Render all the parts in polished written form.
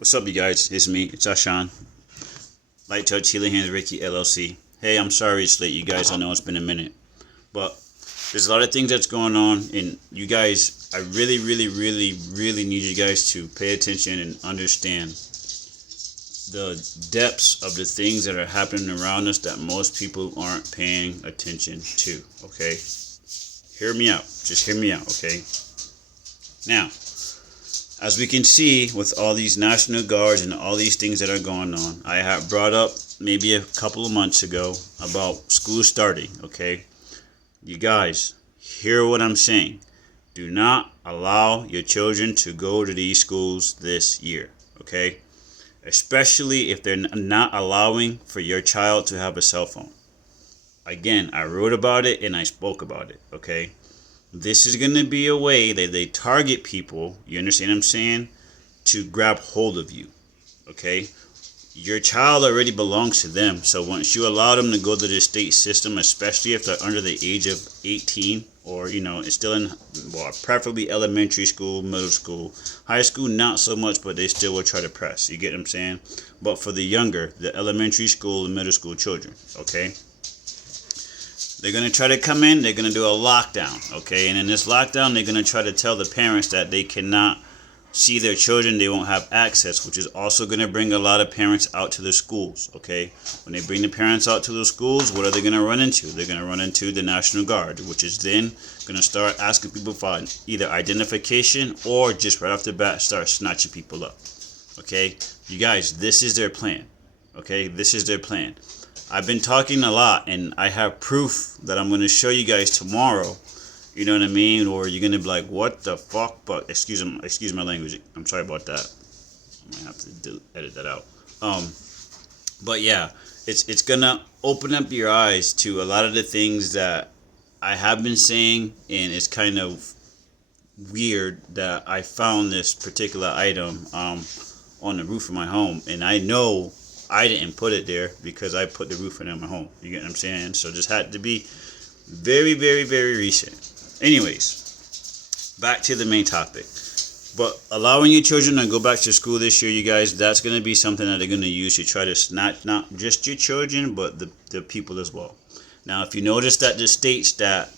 What's up, you guys? It's me. It's Ashan. Light Touch Healing Hands Reiki LLC. Hey, I'm sorry it's late, you guys. I know it's been a minute, but there's a lot of things that's going on, and you guys, I really need you guys to pay attention and understand the depths of the things that are happening around us that most people aren't paying attention to. Okay, hear me out. Just hear me out. Okay. Now, as we can see with all these National Guards and all these things that are going on, I have brought up maybe a couple of months ago about school starting, okay? You guys, hear what I'm saying. Do not allow your children to go to these schools this year, okay? Especially if they're not allowing for your child to have a cell phone. Again, I wrote about it and I spoke about it, okay? This is going to be a way that they target people, you understand what I'm saying, to grab hold of you, okay? Your child already belongs to them, so once you allow them to go to the state system, especially if they're under the age of 18 or, it's still in, well, preferably elementary school, middle school, high school, not so much, but they still will try to press, you get what I'm saying? But for the younger, the elementary school and middle school children, okay? They're going to try to come in, they're going to do a lockdown, okay? And in this lockdown, they're going to try to tell the parents that they cannot see their children, they won't have access, which is also going to bring a lot of parents out to the schools, okay? When they bring the parents out to the schools, what are they going to run into? They're going to run into the National Guard, which is then going to start asking people for either identification or just right off the bat start snatching people up, okay? You guys, this is their plan, okay? This is their plan. I've been talking a lot, and I have proof that I'm going to show you guys tomorrow. You know what I mean? Or you're going to be like, what the fuck? But excuse my language. I'm sorry about that. I might have to edit that out. But yeah, it's going to open up your eyes to a lot of the things that I have been saying, and it's kind of weird that I found this particular item on the roof of my home, and I know I didn't put it there because I put the roof in my home. You get what I'm saying? So just had to be very recent. Anyways, back to the main topic. But allowing your children to go back to school this year, you guys, that's going to be something that they're going to use to try to snatch not just your children, but the people as well. Now, if you notice that the states that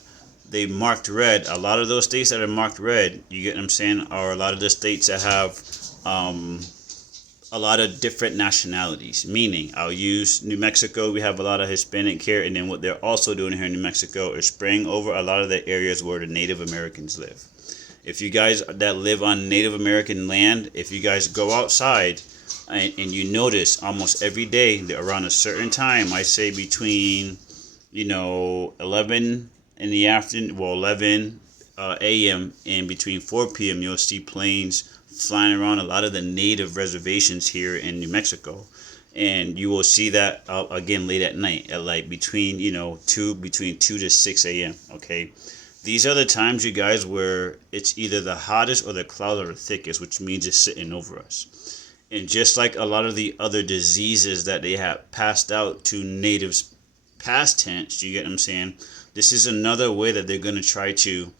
they marked red, a lot of those states that are marked red, you get what I'm saying, are a lot of the states that have a lot of different nationalities. Meaning, I'll use New Mexico. We have a lot of Hispanic here, and then what they're also doing here in New Mexico is spraying over a lot of the areas where the Native Americans live. If you guys that live on Native American land, if you guys go outside and you notice almost every day that around a certain time, I say between 11 in the afternoon, well 11 a.m. and between 4 p.m. you'll see planes flying around a lot of the native reservations here in New Mexico, and you will see that again late at night at like between 2 to 6 a.m. Okay, these are the times, you guys, where it's either the hottest or the clouds are the thickest, which means it's sitting over us. And just like a lot of the other diseases that they have passed out to natives past tense, you get what I'm saying, this is another way that they're going to try to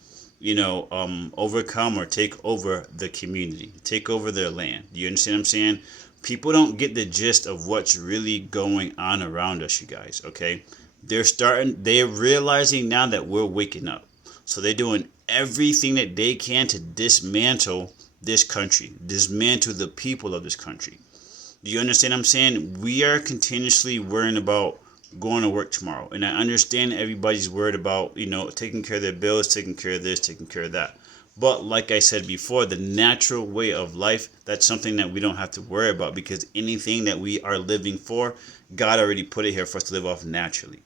overcome or take over the community, take over their land. Do you understand what I'm saying? People don't get the gist of what's really going on around us, you guys, okay? They're realizing now that we're waking up. So they're doing everything that they can to dismantle this country, dismantle the people of this country. Do you understand what I'm saying? We are continuously worrying about going to work tomorrow, and I understand everybody's worried about taking care of their bills, taking care of this, taking care of that. But like I said before, the natural way of life, that's something that we don't have to worry about, because anything that we are living for, God already put it here for us to live off naturally.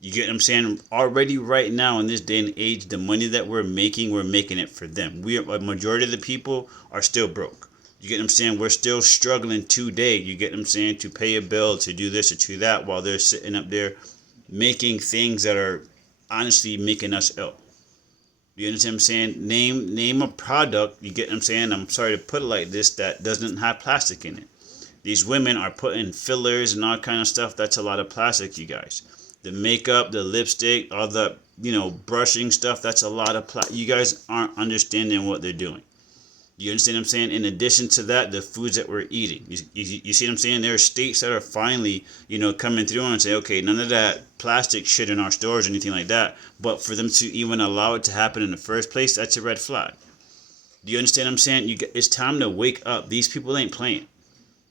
You get what I'm saying? Already right now in this day and age, the money that we're making it for them. A majority of the people are still broke. You get what I'm saying? We're still struggling today, you get what I'm saying, to pay a bill, to do this or to that, while they're sitting up there making things that are honestly making us ill. You understand what I'm saying? Name a product, you get what I'm saying? I'm sorry to put it like this, that doesn't have plastic in it. These women are putting fillers and all kind of stuff. That's a lot of plastic, you guys. The makeup, the lipstick, all the brushing stuff, that's a lot of plastic. You guys aren't understanding what they're doing. You understand what I'm saying? In addition to that, the foods that we're eating. You see what I'm saying? There are states that are finally, coming through and say, okay, none of that plastic shit in our stores or anything like that. But for them to even allow it to happen in the first place, that's a red flag. Do you understand what I'm saying? It's time to wake up. These people ain't playing.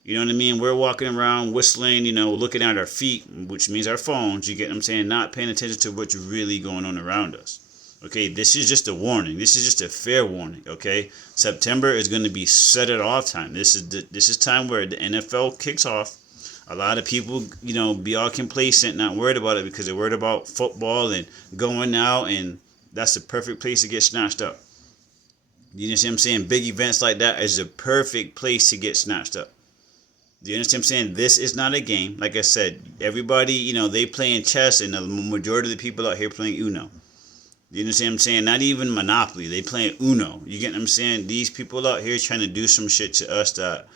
You know what I mean? We're walking around whistling, looking at our feet, which means our phones. You get what I'm saying? Not paying attention to what's really going on around us. Okay, this is just a warning. This is just a fair warning. Okay, September is going to be set it off time. This is time where the NFL kicks off. A lot of people, be all complacent, not worried about it because they're worried about football and going out, and that's the perfect place to get snatched up. You understand what I'm saying? Big events like that is the perfect place to get snatched up. Do you understand what I'm saying? This is not a game. Like I said, everybody, they playing chess, and the majority of the people out here playing Uno. You understand what I'm saying? Not even Monopoly. They playing Uno. You get what I'm saying? These people out here trying to do some shit to us that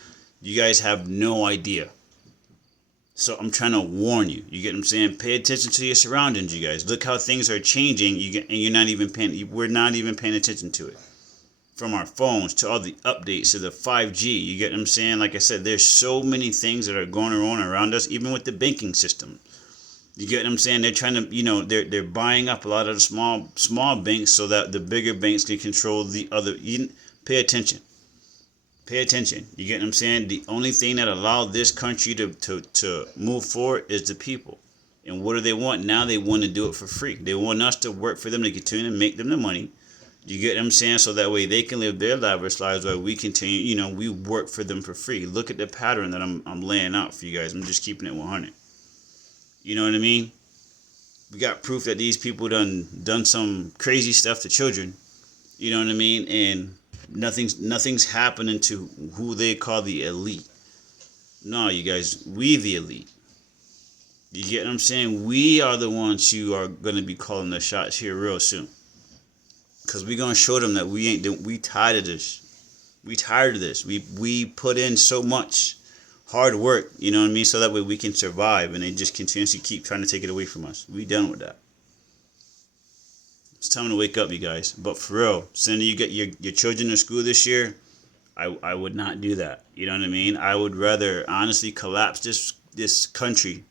you guys have no idea. So I'm trying to warn you. You get what I'm saying? Pay attention to your surroundings, you guys. Look how things are changing. And you're not even paying. We're not even paying attention to it. From our phones to all the updates to the 5G. You get what I'm saying? Like I said, there's so many things that are going on around us, even with the banking system. You get what I'm saying? They're trying to, they're buying up a lot of the small banks so that the bigger banks can control the other. Pay attention. Pay attention. You get what I'm saying? The only thing that allowed this country to move forward is the people. And what do they want? Now they want to do it for free. They want us to work for them to continue to make them the money. You get what I'm saying? So that way they can live their lavish lives while we continue, we work for them for free. Look at the pattern that I'm laying out for you guys. I'm just keeping it 100. You know what I mean? We got proof that these people done some crazy stuff to children. You know what I mean? And nothing's happening to who they call the elite. No, you guys, we the elite. You get what I'm saying? We are the ones who are going to be calling the shots here real soon. Because we're going to show them that we tired of this. We tired of this. We put in so much hard work, you know what I mean? So that way we can survive, and they just continuously keep trying to take it away from us. We done with that. It's time to wake up, you guys. But for real, sending you get your children to school this year, I would not do that. You know what I mean? I would rather honestly collapse this country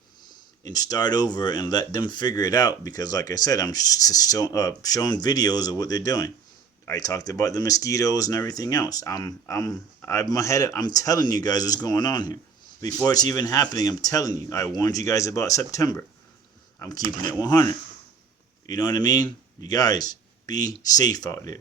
and start over and let them figure it out. Because like I said, I'm showing videos of what they're doing. I talked about the mosquitoes and everything else. I'm telling you guys what's going on here. Before it's even happening, I'm telling you. I warned you guys about September. I'm keeping it 100. You know what I mean? You guys, be safe out there.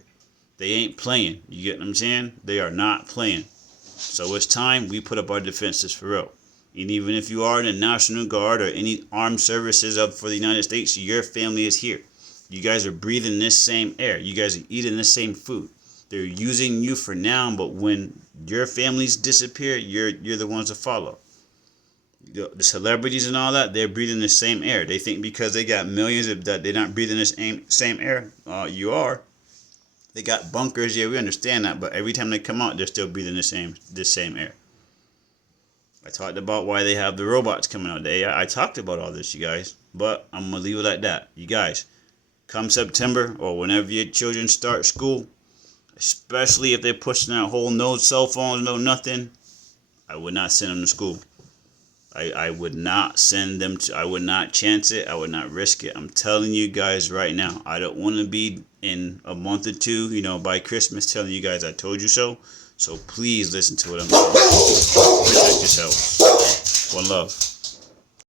They ain't playing. You get what I'm saying? They are not playing. So it's time we put up our defenses for real. And even if you are in the National Guard or any armed services for the United States, your family is here. You guys are breathing this same air. You guys are eating the same food. They're using you for now, but when your families disappear, you're the ones to follow. The celebrities and all that, they're breathing the same air. They think because they got millions that they're not breathing the same air. You are. They got bunkers, yeah, we understand that, but every time they come out, they're still breathing the same air. I talked about why they have the robots coming out. I talked about all this, you guys, but I'm gonna leave it like that. You guys, come September or whenever your children start school, especially if they're pushing that whole no cell phones, no nothing, I would not send them to school. I would not send them to, I would not chance it. I would not risk it. I'm telling you guys right now, I don't want to be in a month or two, by Christmas telling you guys I told you so. So please listen to what I'm saying. Protect yourselves. One love.